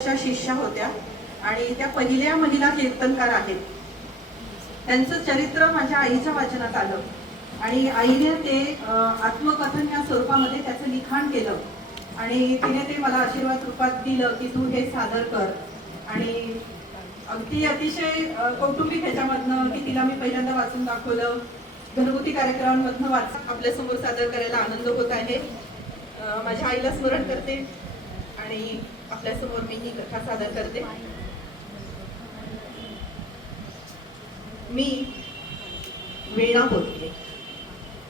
शिष्या होत्या आणि त्या पहिल्या महिला कीर्तनकार आहेत. त्यांचं चरित्र माझ्या आईच्या वाचनात आलं आणि आईने ते आत्मकथन या स्वरूपामध्ये त्याचं लिखाण केलं आणि तिने ते मला आशीर्वाद रूपात दिलं की तू हे सादर कर. आणि अगदी अतिशय कौटुंबिक ह्याच्यामधनं की तिला मी पहिल्यांदा वाचून दाखवलं. घरगुती कार्यक्रमांमधनं आपल्यासमोर सादर करायला आनंद होत आहे. माझ्या आईला स्मरण करते आणि आपल्यासमोर मी ही कथा सादर करते. मी वीणा बोलते.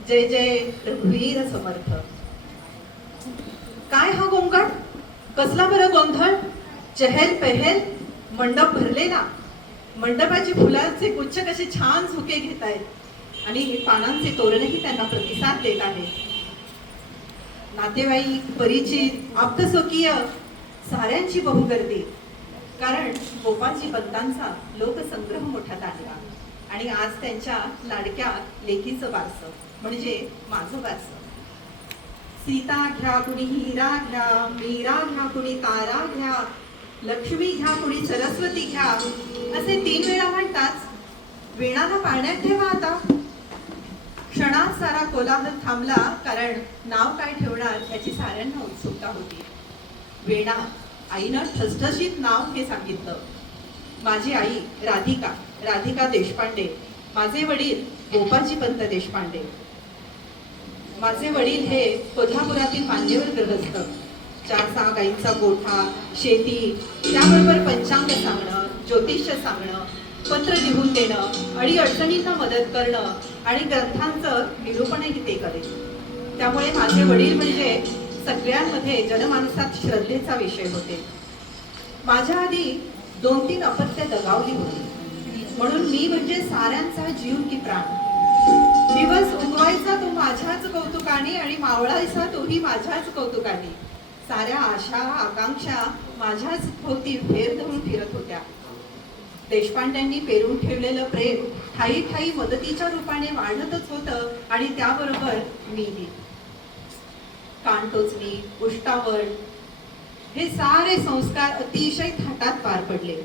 जय जय रघुवीर समर्थ. काय हा गोंगाट, कसला बरं गोंधळ, चहेल पहेल, मंडप भरलेला. मंडपाची फुलांचे गुच्छ कसे छान झुके घेत आहेत आणि पानांचे तोरणही त्यांना प्रतिसाद देत आहे. नातेवाईक, परिचित, आप्तस्वकीय साऱ्यांची बहुगर्दी. कारण गोपाळजी पंतांचा लोकसंग्रह मोठा ताणला आणि आज त्यांच्या लाडक्या लेकीचं बारसं म्हणजे माझं बारसं. सीता घ्या कुणी हिरा घ्या, मीरा घ्या कुणी तारा घ्या, लक्ष्मी घ्या कुणी सरस्वती घ्या, असे 3 वेळा म्हणताच वीणाला पाळण्यात ठेवा आता. क्षणात सारा कोलाहल थांबला, कारण नाव काय ठेवणार याची साऱ्यांना उत्सुकता होती. वीणा, आईनं ठसठशीत नाव हे सांगितलं. माझी आई राधिका देशपांडे, माझे वडील गोपाळजी पंत देशपांडे. माझे वडील हे कोल्हापुरातील मान्यवर गृहस्थ. 4-6 गाईंचा गोठा, शेती, त्याबरोबर पंचांग सांगणं, ज्योतिष्य सांगणं, पत्र लिहून देणं, अडीअडचणींना मदत करणं आणि ग्रंथांचं निरूपणही ते करेल. त्यामुळे माझे वडील म्हणजे सगळ्यांमध्ये जनमानसात श्रद्धेचा विषय होते. माझ्या आधी 2-3 अपत्य दगावली होती, म्हणून मी म्हणजे साऱ्यांचा जीव की प्राण. दिवस उगवायचा तो माझ्याच कौतुकाने आणि मावळायचा तोही माझ्याच कौतुकाने. साऱ्या आशा आकांक्षा माझ्याच भोवती फेर धरून फिरत होत्या. देशपांड्यांनी पेरून ठेवलेलं प्रेम ठाई ठाई मदतीच्या रूपाने वाढतच होतं आणि त्याबरोबर मीही. कानटोचणी, उष्टावळ हे सारे संस्कार अतिशय थाटात पार पडले.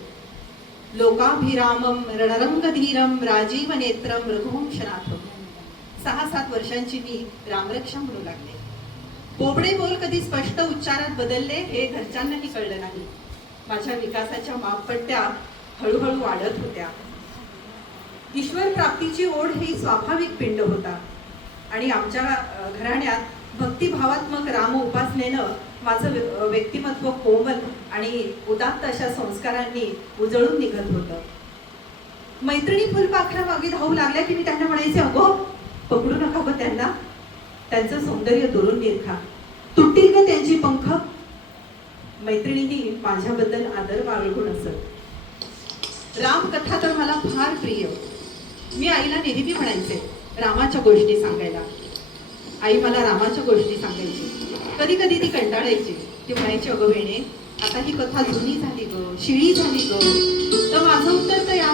लोकाभिरामम रणरंगधीरम राजीव नेत्रम रघुवंशनाथम. 6-7 वर्षांची मी रामरक्षा म्हणू लागले. बोबडे बोल कधी स्पष्ट उच्चारात बदलले हे घरच्यांनाही कळलं नाही. माझ्या विकासाच्या मापपट्ट्या हळूहळू वाढत होत्या. ईश्वर प्राप्तीची ओढ ही स्वाभाविक पिंड होता आणि आमच्या घराण्यात भक्तिभावात्मक राम उपासनेनं माझं व्यक्तिमत्व कोमल आणि उदात्त अशा संस्कारांनी उजळून निघत होतं. मैत्रिणी फुलपाखरा मागे धावू लागल्या की मी त्यांना म्हणायचे, अगो पकडू नका ग त्यांना, त्यांचं सौंदर्य दुरून निरखा, तुटतील ग त्यांची पंख. मैत्रिणींनी माझ्याबद्दल आदर बाळगून असत. रामकथा तर मला फार प्रिय. मी आईला नेहमी म्हणायचे रामाच्या गोष्टी सांगायला. आई मला रामाच्या गोष्टी सांगायची. कधी कधी ती कंटाळायची. ती म्हणायची, अगं वेणे, आता ही कथा जुनी झाली ग, शिळी झाली ग. तर माझं उत्तर तर या,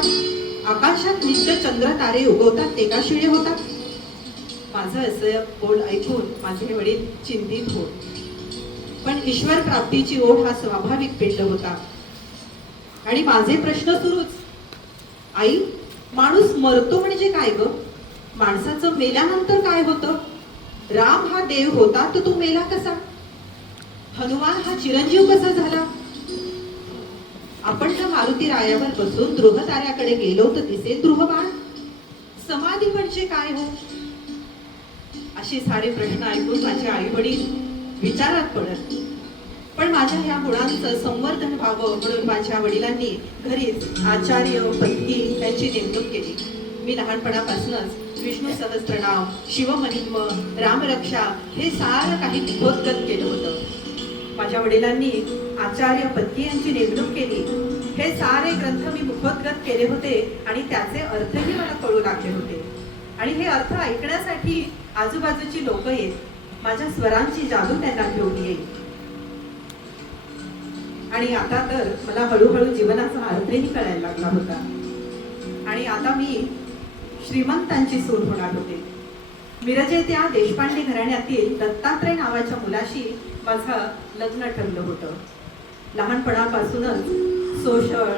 आकाशात नित्य चंद्र तारे उगवतात ते का शिळे होतात. माझं असं बोल ऐकून माझे वडील चिंतित होत. पण ईश्वर प्राप्तीची ओढ हा स्वाभाविक पिंड होता आणि माझे प्रश्न सुरूच. आई, माणूस मरतो म्हणजे काय ग? माणसाचं मेल्यानंतर काय होतं? राम हा देव होता तर तो मेला कसा? हनुमान हा चिरंजीव कसा झाला? आपण त्या मारुती रायावर बसून ध्रुव ताऱ्याकडे गेलो तर दिसेल ध्रुवबाण. समाधी म्हणजे काय हो? असे सारे प्रश्न ऐकून माझे आई वडील विचारात पडत. पण माझ्या ह्या गुणांचं संवर्धन व्हावं म्हणून माझ्या वडिलांनी घरीच आचार्य पत्नी यांची नेमणूक केली. मी लहानपणापासूनच विष्णू सहस्त्रनाम, शिवमहिम, रामरक्षा हे सारं काही मुखोद्गत केलं होतं. माझ्या वडिलांनी आचार्य पत्नी यांची नेमणूक केली. हे सारे ग्रंथ मी मुखोद्गत केले होते आणि त्याचे अर्थही मला कळू लागले होते. आणि हे अर्थ ऐकण्यासाठी आजूबाजूची लोक येत. माझ्या स्वरांची जादू त्यांना घेऊन येईल. आणि आता तर मला हळूहळू जीवनाचा अर्थही कळायला लागला होता. आणि आता मी श्रीमंतांची सून होणार होते. मिरजेत्या देशपांडे घराण्यातील दत्तात्रय नावाच्या मुलाशी माझं लग्न ठरलं होतं. लहानपणापासूनच सोशळ,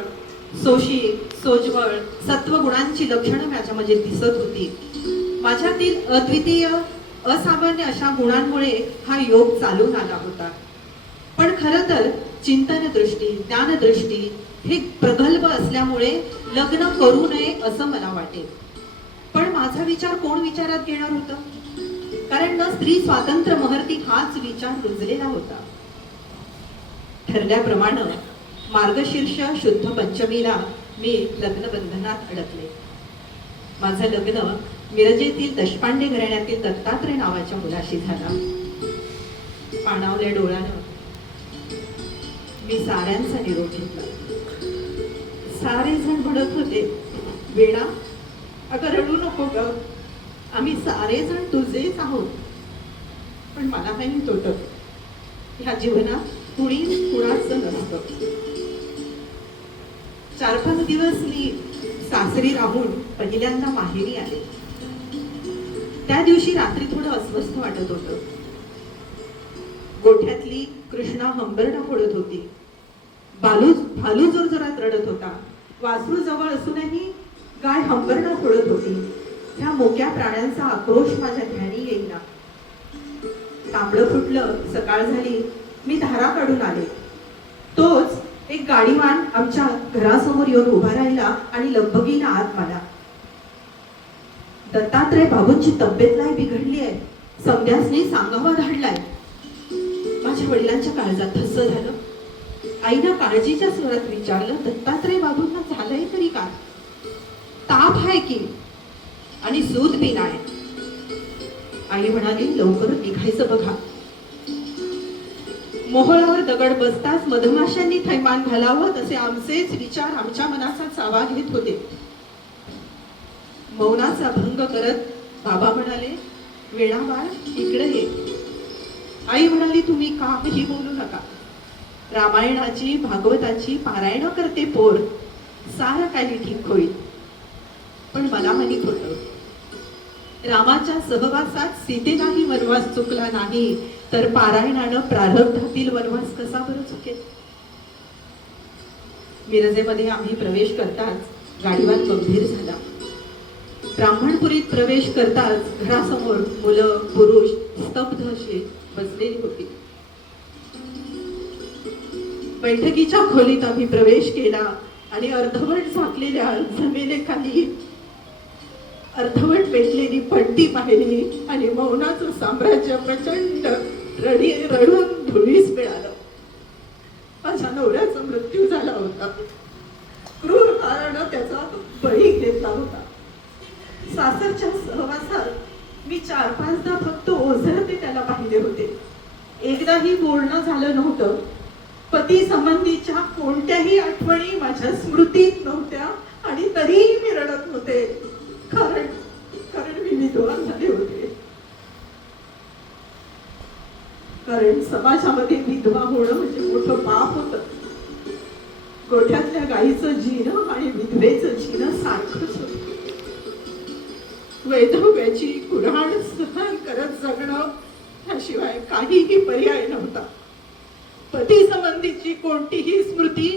सोशिक, सोज्वळ, सत्वगुणांची लक्षणं माझ्यामध्ये दिसत होती. माझ्यातील अद्वितीय, असामान्य अशा गुणांमुळे हा योग चालून आला होता. पण खरं तर चिंतन दृष्टी, ज्ञानदृष्टी हे प्रगल्भ असल्यामुळे लग्न करू नये असं मला वाटेल. पण माझा विचार कोण विचारात घेणार होतं? कारण न स्त्री स्वातंत्र्य महर्ती हाच विचार रुजलेला होता. ठरल्याप्रमाणे मार्गशीर्ष शुद्ध पंचमीला मी लग्नबंधनात अडकले. माझं लग्न मिरजेतील देशपांडे घराण्यातील दत्तात्रय नावाच्या मुलाशी झाला. पाणावल्या डोळ्यानं मी साऱ्यांचा निरोप घेतला. सारे जण म्हणत होते, वेणा अगं रडू नको ग, आम्ही सारे जण तुझेच आहोत. पण मला माहित होतं ह्या जीवनात कुणीच कुणाचं नसतं. 4-5 दिवस मी सासरी राहून पहिल्यांदा माहेरी आले. त्या दिवशी रात्री थोडं अस्वस्थ वाटत होतं. गोठ्यातली कृष्णा हंबरडा फोडत होती. भालू जोरजोरात रडत होता. वासरू जवळ असूनही गाय हंबरडा फोडत होती. ह्या मोक्या प्राण्यांचा आक्रोश माझ्या ध्यानी येईना. तांबडं फुटलं, सकाळ झाली. मी धारा काढून आले. तोच एक गाडीवान आमच्या घरासमोर येऊन उभा राहिला आणि लगबगीनं आत मला. दत्तात्रय बाबूंची तब्येत नाही बिघडली आहे, समध्यासनी सांगावा धाडलाय. माझ्या वडिलांच्या काळजात धस्स झालं. आईनं काळजीच्या स्वरात विचारलं, दत्तात्रय बाबूंना झालंय तरी काय? ताप आहे की आणि सूत बी नाही. आई म्हणाली, लवकर निघायचं बघा. मोहळावर दगड बसताच मधमाशांनी थैमान घालावं तसे आमचेच विचार आमच्या मनाचा चावा घेत होते. मौनाचा भंग करत बाबा म्हणाले, वेणा बाळ इकडे ये. आई म्हणाली, तुम्ही काहीही बोलू नका. रामायणाची, भागवताची पारायण करते पोर, सारं काही ठीक होईल. पण मला माहित होतं, रामाच्या सहवासात सीतेलाही वनवास चुकला नाही तर पारायणानं प्रारब्धातील वनवास कसा बरं चुकेल? मिरजेमध्ये आम्ही प्रवेश करताच गाडीवान गंभीर झाला. ब्राह्मणपुरीत प्रवेश करताच घरासमोर मुलं पुरुष स्तब्ध असे बसलेली होती. बैठकीच्या खोलीत आम्ही प्रवेश केला आणि अर्धवट झाकलेल्या जमिनीखाली अर्धवट पेटलेली पट्टी पाहिली आणि मौनाचं साम्राज्य प्रचंड रडून धुळीस मिळालं. माझ्या नवऱ्याचा मृत्यू झाला होता. क्रूर काळानं त्याचा बळी घेतला होता. सासरच्या सहवासात मी 4-5दा फक्त ओझरते त्याला पाहिले होते. एकदाही बोलणं झालं नव्हतं. पती संबंधीच्या कोणत्याही आठवणी माझ्या स्मृतीत नव्हत्या आणि तरीही मी रडत होते. कारण मी विधवा झाले होते. कारण समाजामध्ये विधवा होणं म्हणजे मोठं पाप होतं. गोठ्यातल्या गाईचं जीणं आणि विधवेचं जीणं सारखंच होतं. वैधव्याची कुऱ्हाड सहन करत जगणं ह्याशिवाय काहीही पर्याय नव्हता. पती संबंधीची कोणतीही स्मृती,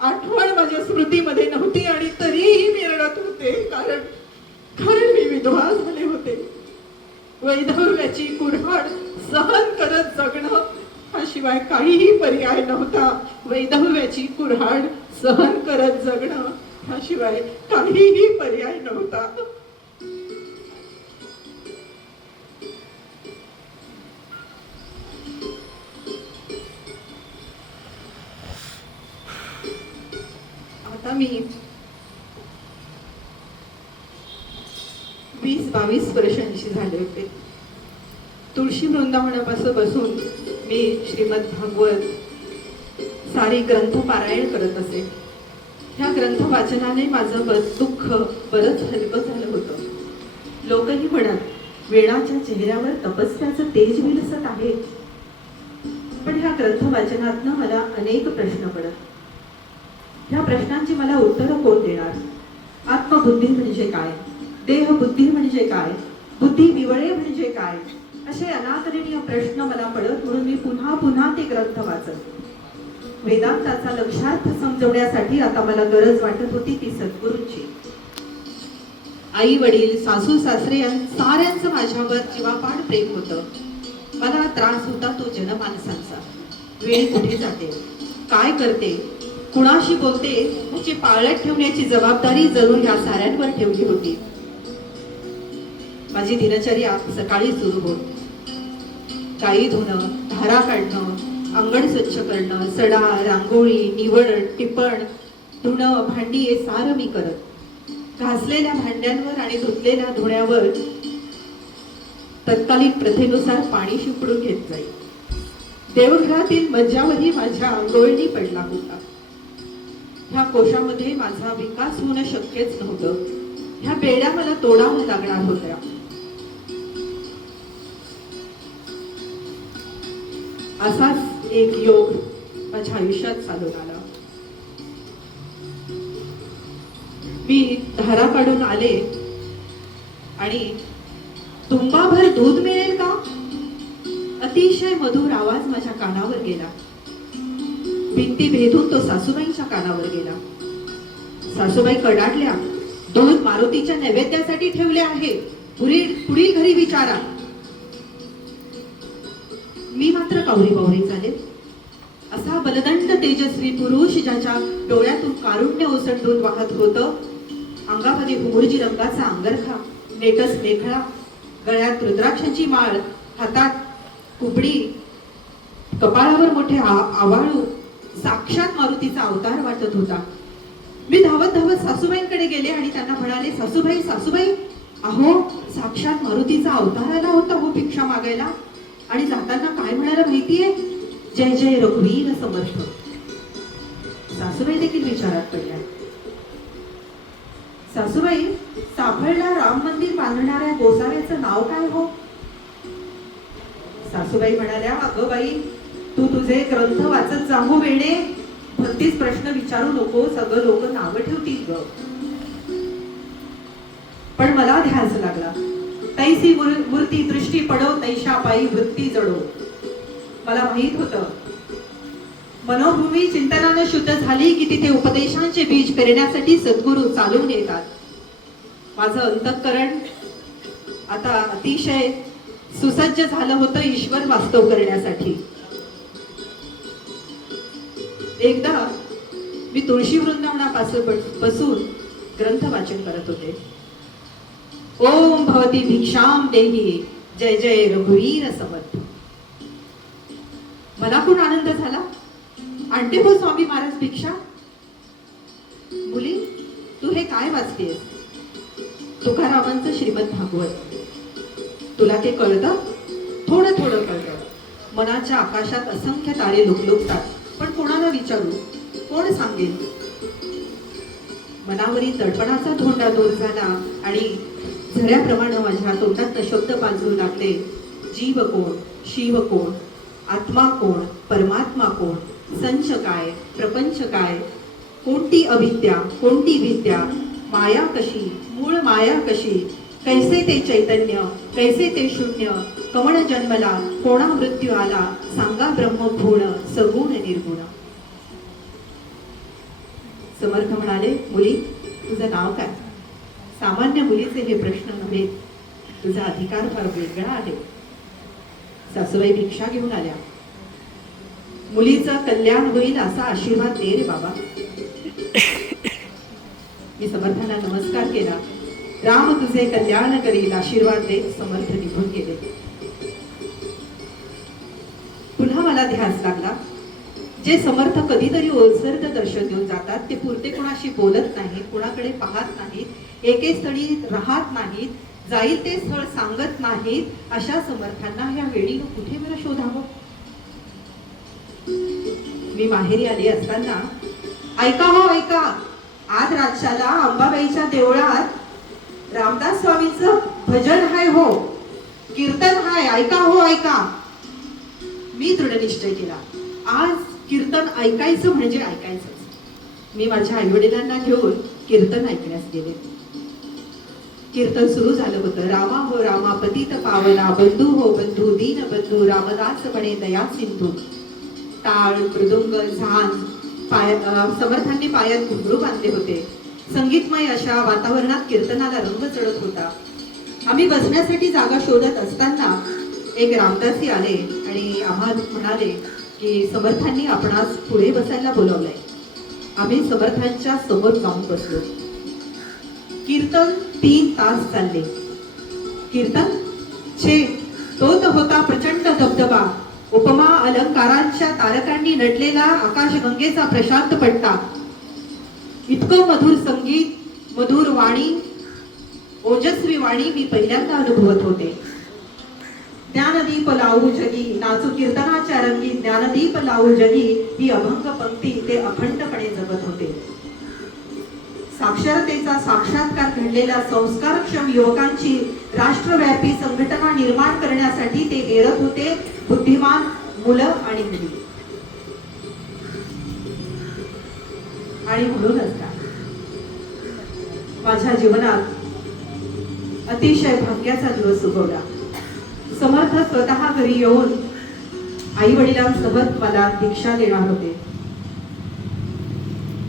आठवण माझ्या स्मृतीमध्ये नव्हती आणि तरीही मी रडत होते. कारण मी विधवा झाले होते. वैधव्याची कुऱ्हाड सहन करत जगणं ह्याशिवाय काहीही पर्याय नव्हता. वैधव्याची कुऱ्हाड सहन करत जगणं ह्याशिवाय काहीही पर्याय नव्हता. आता मी 20-22 वर्षांची झाले होते. तुळशी वृंदावनापासून बसून मी श्रीमद भागवत सारी ग्रंथ पारायण करत असे. ह्या ग्रंथ वाचनाने माझं दुःख बरंच हलकं झालं होतं. लोकही म्हणत, वेणाच्या चेहऱ्यावर तपस्याचं तेज विलसत आहे. पण ह्या ग्रंथ वाचनातनं मला अनेक प्रश्न पडत. ह्या प्रश्नांची मला उत्तरं कोण देणार? आत्मबुद्धी म्हणजे काय? देहबुद्धी म्हणजे काय? बुद्धी विवळे म्हणजे काय? असे अनाकरणीय प्रश्न मला पडत. म्हणून मी पुन्हा पुन्हा ते ग्रंथ वाचत. वेदांताचा लक्षार्थ समजवण्यासाठी आता मला गरज वाटत होती ती सद्गुरूंची. आई वडील सासू सासरे साऱ्यांचं माझ्यावर जीवापाड प्रेम होतं. मला त्रास होता तो जनमानसांचा. वेळ कुठे जाते, काय करते, कुणाशी बोलते याची पाळत ठेवण्याची जबाबदारी जरूर ह्या साऱ्यांवर ठेवली होती. माझी दिनचर्या सकाळी सुरू होत. गाई धुणं, धारा काढणं, अंगण स्वच्छ करणं, सडा, रांगोळी, निवड, टिपण, धुणं, भांडी हे सारं मी करत. घासलेल्या भांड्यांवर आणि धुतलेल्या धुण्यावर तत्कालीन प्रथेनुसार पाणी शिंपडून घेत जाई. देवघरातील मज्जावरही माझ्या अंगोळणी पडला होता. ह्या कोशामध्ये माझा विकास होणं शक्यच नव्हतं. ह्या बेड्या मला तोडाव्या लागणार होत्या. असाच एक योग माझ्या आयुष्यात चालून आला. मी धारा काढून आले आणि तुंबाभर दूध मिळेल का, अतिशय मधुर आवाज माझ्या कानावर गेला. भिंती भेदून तो सासूबाईंच्या कानावर गेला. सासूबाई कडाडल्या. दूध मारुतीच्या नैवेद्यासाठी ठेवले आहे, पुढील घरी विचारा. मी मात्र कावरी बावरी झाले. असा बलदंड तेजस्वी पुरुष ज्याच्या डोळ्यातून कारुण्य ओसंडून वाहत होतं. अंगामध्ये हुमुरजी रंगाचा अंगरखा, नेटस मेखळा, गळ्यात रुद्राक्षांची माळ, हातात कुबडी, कपाळावर मोठे आवाळू, साक्षात मारुतीचा अवतार वाटत होता. मी धावत धावत सासूबाईंकडे गेले आणि त्यांना म्हणाले, सासूबाई सासूबाई, अहो साक्षात मारुतीचा अवतार आला होता हो भिक्षा मागायला. आणि जाताना काय म्हणाला माहितीये, जय जय रघुवीर समर्थ. सासूबाई देखील विचारात पडल्या. सासूबाई, साफळला राम मंदिर बांधणाऱ्या गोसाव्याचं नाव काय हो? सासूबाई म्हणाल्या, अगं बाई, तू तुझे ग्रंथ वाचत जाऊ वेणे, भलतीच प्रश्न विचारू नको, सगळं लोक नावं ठेवतील ग. पण मला ध्यास लागला. तैसी मूर्ती दृष्टी पडो, तैशा पायी वृत्ती जडो. मला माहित होतं, मनोभूमी चिंतनानं शुद्ध झाली की तिथे उपदेशांचे बीज पेरण्यासाठी सद्गुरू चालून येतात. माझं अंतःकरण आता अतिशय सुसज्ज झालं होतं ईश्वर वास्तव करण्यासाठी. एकदा मी तुळशी वृंदावनापासून बसून ग्रंथ वाचन करत होते. ओम भवती भिक्षाम देही, जय जय रघुवीर समर्थ. मला खूप आनंद झाला. आणते हो स्वामी महाराज भिक्षा. मुली, तू हे काय वाचतेस? तुकारामांचं श्रीमद भागवत. तुला ते कळतं? थोडं थोडं कळतं. मनाच्या आकाशात असंख्य तारे लुकलुकतात, पण कोणाला विचारू, कोण सांगेल? मनावरील दडपणाचा धोंडा दूर झाला आणि झऱ्याप्रमाणे माझ्या तोंडात शब्द पाजू लागले. जीव कोण, शिव कोण, आत्मा कोण, परमात्मा कोण, संच काय, प्रपंच काय, कोणती अविद्या, कोणती विद्या, माया कशी, मूळ माया कशी, कैसे ते चैतन्य, कैसे ते शून्य, कवण जन्मला, कोणा मृत्यू आला, सांगा ब्रह्मभूण, सगुण निर्गुण. समर्थ म्हणाले, मुली, तुझं नाव काय? सामान्य मुलीचे हे प्रश्न नव्हे, तुझा अधिकार फार वेगळा आहे. सासूबाई भिक्षा घेऊन आल्या. मुलीचं कल्याण होईल असा आशीर्वाद दे रे बाबा. मी समर्थांना नमस्कार केला. राम तुझे कल्याण करील, आशीर्वाद दे. समर्थ निघून गेले. पुन्हा मला ध्यास लागला. जे समर्थ कधीतरी ओसरत दर्शन देऊन जातात ते पुरते कोणाशी बोलत नाहीत, कोणाकडे पाहत नाहीत, एके स्थळी राहत नाहीत, जाईल ते स्थळ सांगत नाहीत. अशा समर्थांना ह्या वेळी कुठे मला शोधावं? मी माहेरी आले असताना, ऐका हो ऐका, आज रातच्याला अंबाबाईच्या देवळात रामदास स्वामींचं भजन हाय हो, कीर्तन हाय, ऐका हो ऐका. मी दृढ निश्चय केला, आज कीर्तन ऐकायचं म्हणजे ऐकायचंच. मी माझ्या आईवडिलांना घेऊन कीर्तन ऐकण्यास गेले. कीर्तन सुरू झालं होतं. रामा हो रामा पतित पावना, बंधू हो बंधू, दीन बंधू, रामदास बने दया सिंधू. टाळ, मृदुंग, झांज समर्थांनी पायात घुंगरू बांधले होते. संगीतमय अशा वातावरणात कीर्तनाला रंग चढत होता. आम्ही बसण्यासाठी जागा शोधत असताना एक रामदासी आले आणि आम्हाला म्हणाले की समर्थांनी आपणास पुढे बसायला बोलावलंय. आम्ही समर्थांच्या समोर जाऊन बसलो. कीर्तन 3 तास चालले. कीर्तन छे, तो तर होता प्रचंड धबधबा. उपमा अलंकारांच्या तारकांनी नटलेला आकाशगंगेचा प्रशांत पट्टा. इतकं मधुर संगीत, मधुर वाणी, ओजस्वी वाणी मी पहिल्यांदा अनुभवत होते. ज्ञानदीप लावू जगी, नाचू कीर्तनाच्या रंगी, ज्ञानदीप लावू जगी ही अभंग पंक्ती ते अखंडपणे जगत होते. साक्षरतेचा साक्षात्कार घडलेल्या संस्कारक्षम युवकांची राष्ट्रव्यापी संघटना निर्माण करण्यासाठी ते हेरत होते. बुद्धिमान मुलं आणि मुली. आणि म्हणूनच माझ्या जीवनात अतिशय भाग्याचा दिवस उगवला. समर्थ स्वतः घरी येऊन आई वडिलांसोबत मला दीक्षा देणार होते.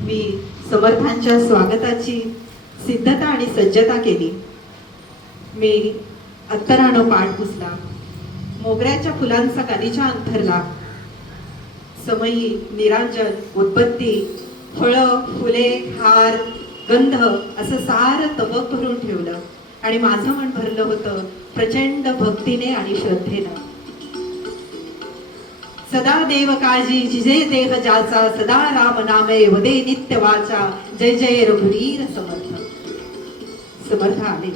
मी समर्थांच्या स्वागताची सिद्धता आणि सज्जता केली. मी अत्तरानं पाठ पुसला, मोगऱ्याच्या फुलांचा गालिचा अंथरला. समयी, निरांजन, उदबत्ती, फळं, फुले, हार, गंध असं सारं तबक भरून ठेवलं आणि माझं मन भरलं होतं प्रचंड भक्तीने आणि श्रद्धेनं. सदा देव काळजी जिजे देह जाचा, सदा राम नामे वदे नित्य वाचा, जय जय रघुवीर समर्थ. समर्थ आले.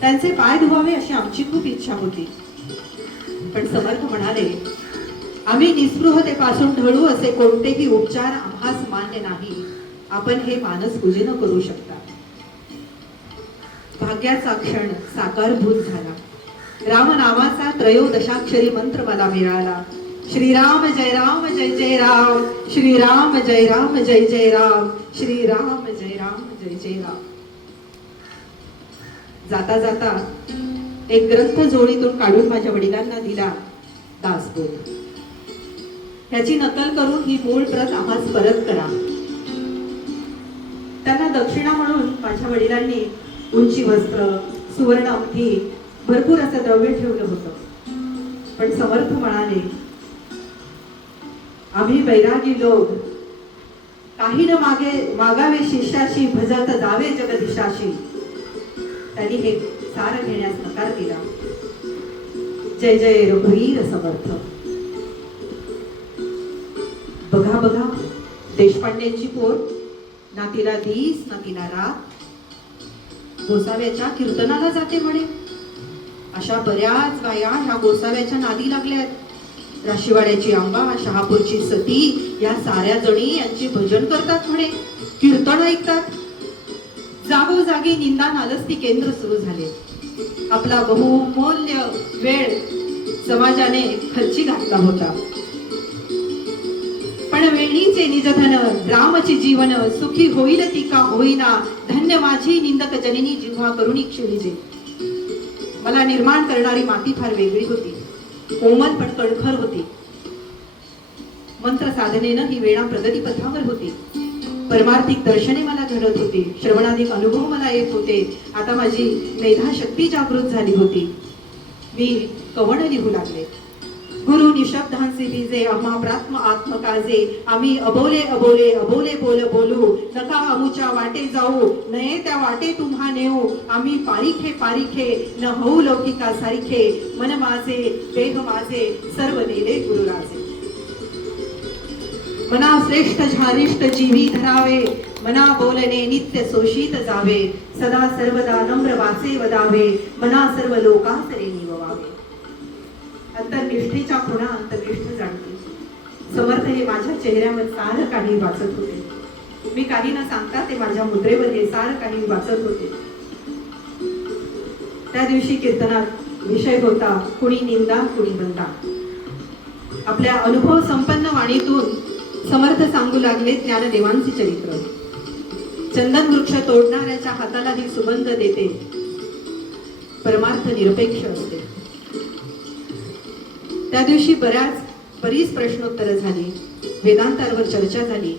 त्यांचे पाय धुवावे अशी आमची खूप इच्छा होती. पण समर्थ म्हणाले, आम्ही निस्पृहतेपासून ढळू असे कोणतेही उपचार आम्हास मान्य नाही. आपण हे मानस पूजेनं करू शकता. भाग्याचा क्षण साकारभूत झाला. रामनामाचा त्रयोदशाक्षरी मंत्र मला मिळाला. श्रीराम जय राम जय जय राम, श्रीराम जय राम जय जय राम, श्रीराम जय राम जय जय राम. जाता जाता एक ग्रंथ जोडीतून काढून माझ्या वडिलांना दिला. दासबोध. ह्याची नकल करून ही मूळ प्रत आम्हास परत करा. त्यांना दक्षिणा म्हणून माझ्या वडिलांनी उंची वस्त्र, सुवर्ण अंगठी, भरपूर असं द्रव्य ठेवलं होतं. पण समर्थ म्हणाले, आम्ही वैरागी लोक, काही न मागावे शिष्याशी, भजत जावे जगदिशाशी. त्यांनी हे सार घेण्यास नकार दिला. जय जय रघुवीर समर्थ. बघा बघा, देशपांडेंची पोर, ना तिला दिस ना तिला रात, गोसाव्याच्या कीर्तनाला जाते म्हणे. अशा बऱ्याच बाया ह्या गोसाव्याच्या नादी लागल्यात. राशीवाड्याची आंबा, शहापूरची सती या साऱ्या जणी यांची भजन करतात म्हणे, कीर्तन ऐकतात. जागोजागी निंदा नालस्ती केंद्र सुरू झाले. आपला बहुमूल्य वेळ समाजाने खर्ची घातला होता. पण वेणीचे निजधन, रामची जीवन, सुखी होईल ती का होईना, धन्य माझी निंदक जननी जिव्हा करुणी क्षिणिजे. मला निर्माण करणारी माती फार वेगळी होती, कोमल पण कणखर होती. मंत्र साधनेनं ही वेळा प्रगती पथावर होती. परमार्थिक दर्शने मला घडत होती. श्रवणाधिक अनुभव मला येत होते. आता माझी मेधा शक्ती जागृत झाली होती. मी कवण लिहू लागले. गुरु निशब्दांचे बीजे आम्हा प्रात्म आत्मकाजे, आम्ही अबोले अबोले अबोले बोल बोलू, नका अमुच्या वाटे जाऊ, नये त्या वाटे तुम्हा नेऊ. आम्ही पारिखे पारिखे न होऊ लौकिका सारिखे, मन माझे देह माझे सर्व नेले गुरुराजे. मना श्रेष्ठ झारिष्ठ जीवी धरावे, मना बोलणे नित्य सोषित जावे, सदा सर्वदा नम्र वाचे वदावे, मना सर्व लोकांतरे निववावे. अंतर्निष्ठेच्या खुणा अंतर्निष्ठ जाणते. समर्थ हे माझ्या चेहऱ्यावर सारं काही वाचत होते. मी काही न सांगता ते माझ्या मुद्रेवर हे सारं काही वाचत होते. त्या दिवशी कीर्तनात विषय होता कुणी निंदा कुणी वंदा. आपल्या अनुभव संपन्न वाणीतून समर्थ सांगू लागले ज्ञानदेवांचे चरित्र. चंदन वृक्ष तोडणाऱ्याच्या हातालाही सुगंध देते. परमार्थ निरपेक्ष असते. त्या दिवशी बऱ्याच बरीच प्रश्नोत्तरं झाली, वेदांतांवर चर्चा झाली.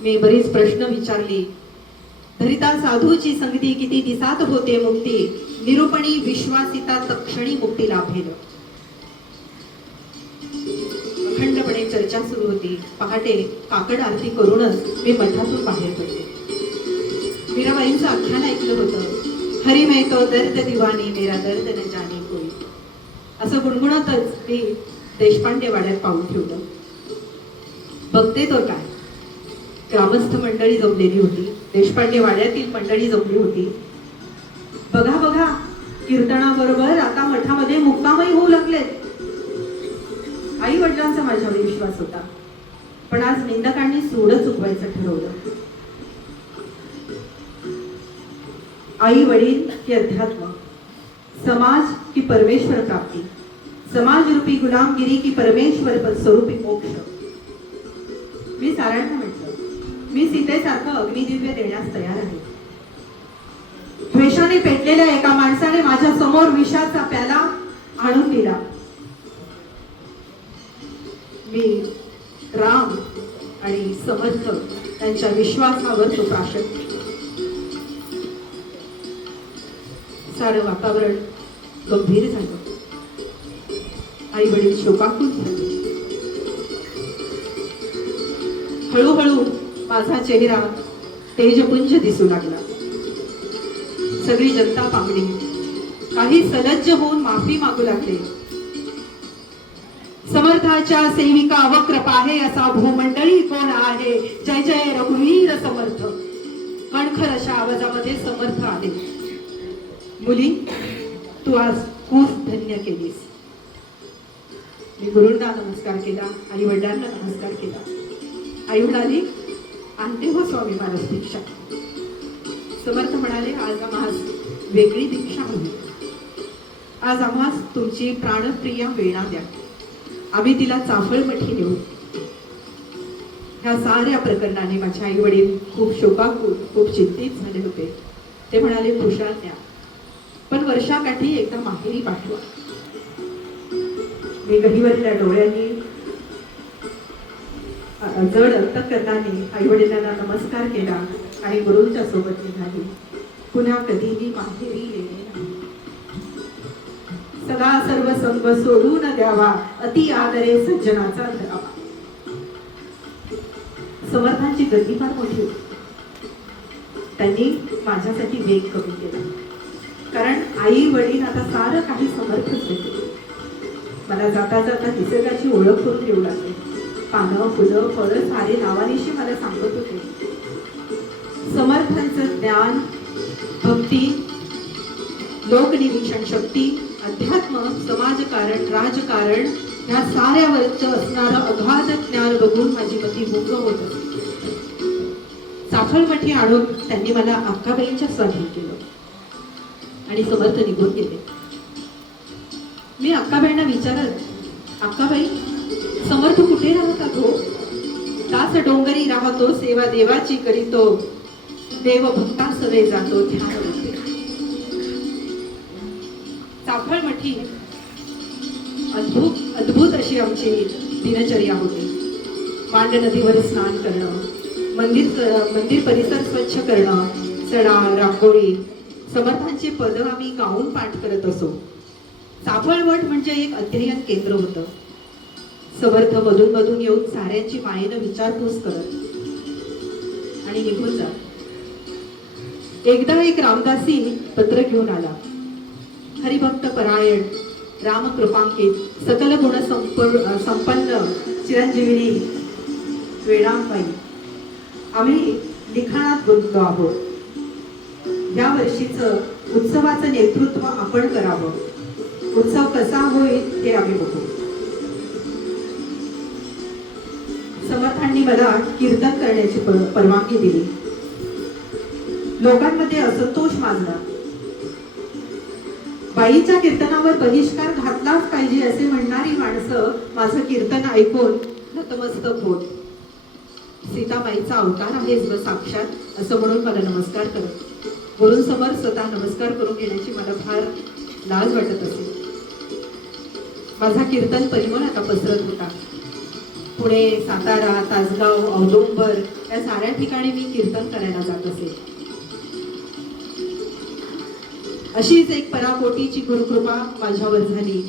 मी बरीच प्रश्न विचारली. धरिता साधूची संगती किती दिसात होते मुक्ती, निरूपणी विश्वासिता तक्षणी मुक्ती लाभेल. अखंडपणे चर्चा सुरू होती. पहाटे काकड आरती करूनच मी मठातून बाहेर पडले. मीराबाईंचं आख्यान ऐकलं होतं, हरी मैं तो दर्द दिवानी मेरा दर्द न जाने कोई. असं गुणगुणतच मी देशपांडे वाड्यात पाऊल ठेवलं. बघते तो काय, ग्रामस्थ मंडळी जमलेली होती, देशपांडे वाड्यातील मंडळी जमली होती. बघा बघा, कीर्तनाबरोबर आता मठामध्ये मुक्कामही होऊ लागलेत. आई वडिलांचा माझ्यावर विश्वास होता, पण आज निंदकांनी सोडच चुकवायचं ठरवलं. आई वडील की अध्यात्म, समाज की परमेश्वर प्राप्ती, समाज रूपी गुलामगिरी की परमेश्वर स्वरूपी मोक्ष. मी सारांना म्हटलं, मी सीतेसारखं अग्निदिव्य देण्यास तयार आहे. द्वेषाने पेटलेल्या एका माणसाने माझ्या समोर विषाचा प्याला आणून दिला. मी राम आणि समर्थ त्यांच्या विश्वासावर तो प्राशक. सारं वातावरण गंभीर झालं. आई वडील शोकाकुल झाले. हळूहळू माझा चेहरा तेजपुंज दिसू लागला. सगळी जनता पांगली. काही सलज्ज होऊन माफी मागू लागले. समर्थाच्या सेविका वक्र पाहे असा भूमंडळी कोण आहे, जय जय रघुवीर समर्थ. कणखर अशा आवाजामध्ये समर्थ आले. मुली, तू आज खूप धन्य केलीस. मी गुरूंना नमस्कार केला, आई वडिलांना नमस्कार केला. आई म्हणाली, आणते हो स्वामी महाराज दीक्षा. समर्थ म्हणाले, आज आम्हास वेगळी दीक्षा हवी. आज आम्हास तुमची प्राणप्रिया वेणा द्या, आम्ही तिला चाफळमठी नेऊ. ह्या साऱ्या प्रकरणाने माझे आई वडील खूप शोकाकुल, खूप चिंतित झाले होते. ते म्हणाले, खुशाल द्या, पण वर्षाकाठी एकदा माहेरी पाठवा. मी गहिवरल्या डोळ्यांनी जड अंतःकरणाने आई वडिलांना नमस्कार केला आणि गुरूंच्या सोबत निघाली. पुन्हा कधीही माहेरी येणे नाही. सदा सर्व संग सोडून द्यावा, अति आदरे सज्जनाचा धरावा. समर्थांची गर्दी फार मोठी होती. त्यांनी माझ्यासाठी वेग कमी केला, कारण आई वडील आता सारं काही समर्थच होते. मला जाता जाता निसर्गाची ओळख करून देऊ लागले. पानं, फुलं, फळं सारे नावानिशी मला सांगत होते. समर्थांचं ज्ञान, भक्ती, लोकनिरीक्षण शक्ती, अध्यात्म, समाजकारण, राजकारण ह्या साऱ्यावरच असणारं अगाध ज्ञान बघून माझी मती मुग्ध होत असते. चाफळमठी आणून त्यांनी मला अक्काबाईंच्या स्वाधीन केलं आणि समर्थ निघून गेले. मी अक्काबाईंना विचारत, अक्काबाई, समर्थ कुठे राहतात हो? दास डोंगरी राहतो, सेवा देवाची करीतो, देव भक्ता सवे जातो ध्यान होते. चाफळमठी अद्भुत अशी आमची दिनचर्या होती. मांड नदीवर स्नान करणं, मंदिर परिसर स्वच्छ करणं, सडा, रांगोळी, समर्थांची पद आम्ही गाऊन पाठ करत असो. चाफळवट म्हणजे एक अध्ययन केंद्र होतं. समर्थ मधून मधून येऊन साऱ्यांची मायेनं विचारपूस करत आणि निघून जा. एकदा एक रामदासी पत्र घेऊन आला. हरिभक्त परायण, रामकृपांकित, सकल गुण संपन्न चिरंजीविनी वेणाबाई, आम्ही लिखाणात गुंतलो आहोत. या वर्षीचं उत्सवाचं नेतृत्व आपण करावं. उत्सव कसा होईल हे आम्ही बघू. समर्थांनी मला कीर्तन करण्याची परवानगी दिली. लोकांमध्ये असंतोष माजला. बाईच्या कीर्तनावर बहिष्कार घातलाच पाहिजे असे म्हणणारी माणसं माझं कीर्तन ऐकून नतमस्तक होत. सीताबाईचा अवतार आहेस व साक्षात असं म्हणून मला नमस्कार करत. गुरूंसमोर स्वतः नमस्कार करून घेण्याची मला फार लाज वाटत असे. माझा कीर्तन परिमळ आता पसरत होता. पुणे, सातारा, तासगाव, औदुंबर या साऱ्या ठिकाणी मी कीर्तन करायला जात असे. अशीच एक पराकोटीची गुरुकृपा माझ्यावर झाली.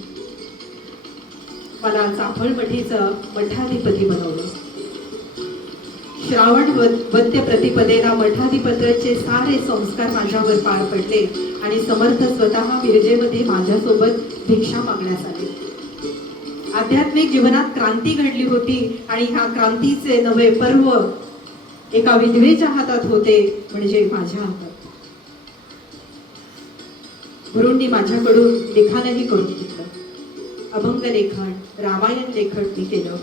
मला चाफळमठीचं मठाधिपती बनवलं. श्रावण वद्य प्रतिपदेला मठाधिपत्राचे सारे संस्कार माझ्यावर पार पडले आणि समर्थ स्वतः मिरजेमध्ये माझ्यासोबत भिक्षा मागण्यास आले. आध्यात्मिक जीवनात क्रांती घडली होती आणि ह्या क्रांतीचे नवे पर्व एका विधवेच्या हातात होते, म्हणजे माझ्या हातात. गुरूंनी माझ्याकडून लिखाणही करून घेतलं. अभंग लेखन, रामायण लेखन मी केलं.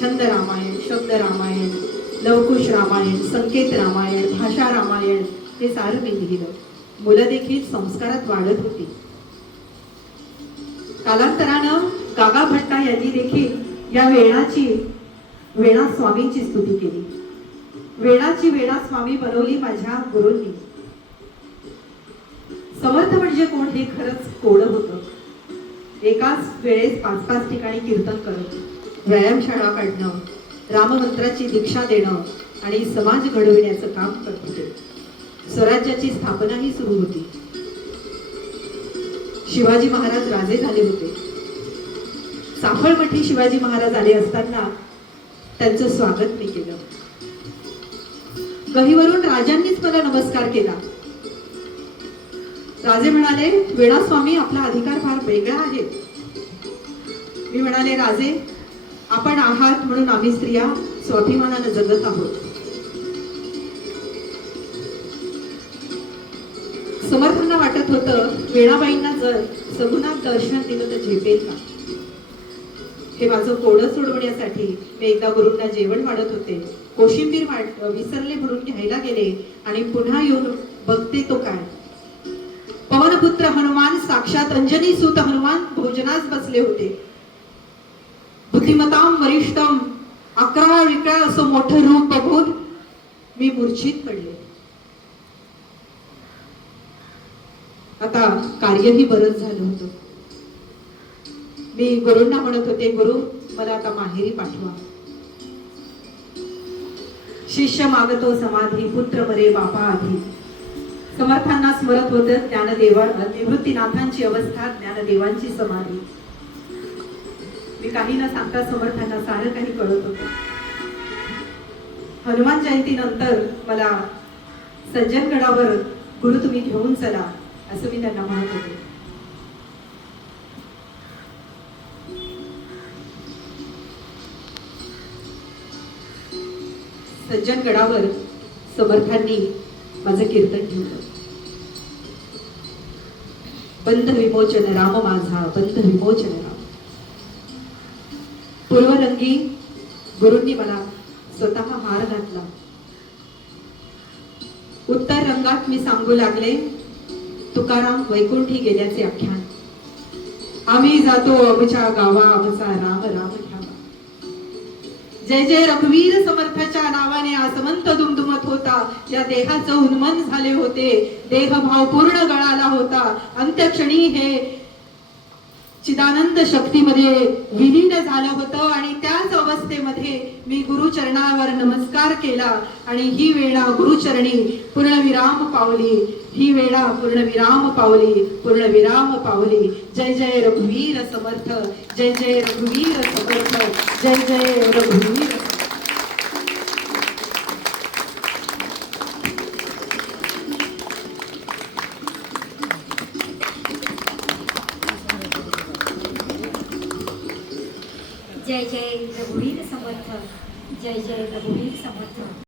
छंद रामायण, शब्द रामायण, लवकुश रामायण, संकेत रामायण, भाषा रामायण हे सारं मी लिहिलं. मुलं देखील संस्कारात वाढत होती. कालांतरानं गागा भट्टा यांनी देखील या वेणा स्वामींची स्तुती केली. वेणाची वेणा स्वामी बनवली माझ्या गुरूंनी. समर्थ म्हणजे कोण हे खरंच कोडं होतं. एकाच वेळेस 5-5 ठिकाणी कीर्तन करणं, व्यायामशाळा काढणं, राममंत्राची दीक्षा देणं आणि समाज घडविण्याचं काम करत होते. स्वराज्याची स्थापनाही सुरू होती. शिवाजी महाराज राजे झाले होते. चाफळमठी शिवाजी महाराज आले असताना त्यांचं स्वागत मी केलं. गहीवरून राजांनीच मला नमस्कार केला. राजे म्हणाले, वेणा स्वामी आपला अधिकार फार वेगळा आहे. मी म्हणाले, राजे आपण आहात म्हणून आम्ही स्त्रिया स्वाभिमानानं जगत आहोत. समर्थांना वाटत होतं वेणाबाईंना जर सगुणात दर्शन दिलं तर झेपेल का. हे माझं कोडं सोडवण्यासाठी मी एकदा गुरूंना जेवण वाढत होते. कोशिंबीर विसरले म्हणून घ्यायला गेले आणि पुन्हा येऊन बघते तो काय, पवनपुत्र हनुमान साक्षात अंजनी सूत हनुमान भोजनास बसले होते. बुद्धिमताम वरिष्ठम 11 विकळा असं मोठं रूप बघून मी मूर्छित पडले. आता कार्यही बरंच झालं होतं. मी गुरूंना म्हणत होते, गुरु मला आता माहेरी पाठवा. शिष्य मागतो समाधी, पुत्र मरे बापा आधी. समर्थांना स्मरत होत ज्ञानदेवा निवृत्तीनाथांची अवस्था, ज्ञानदेवांची समाधी. मी काही न सांगता समर्थांना सारं काही कळत होतं. हनुमान जयंती नंतर मला सज्जनगडावर गुरु तुम्ही घेऊन चला असं मी त्यांना म्हणत होते. सज्जनगडावर समर्थांनी माझं कीर्तन ठेवलं. बंध विमोचन राम माझा, बंध विमोचन राम. पूर्वरंगी गुरूंनी मला स्वतः हार घातला. उत्तर रंगात मी सांगू लागले तुकाराम वैकुंठी गेल्याचे आख्यान. आम्ही जातो आमच्या गावा, आमचा राम राम घ्यावा. जय जय रघुवीर समर्थाच्या नावाने आसमंत दुमदुमत होता. या देहाचं उन्मन झाले होते. देहभाव पूर्ण गळाला होता. अंत्यक्षणी हे चिदानंद शक्तीमध्ये विलीन झालं होतं आणि त्याच अवस्थेमध्ये मी गुरुचरणावर नमस्कार केला आणि ही वेळा गुरुचरणी पूर्णविराम पावली. ही वेळा पूर्णविराम पावली, पूर्णविराम पावली. जय जय रघुवीर समर्थ, जय जय रघुवीर समर्थ, जय जय रघुवीर. जय जय रघुवीर समर्थ, जय जय रघुवीर समर्थ.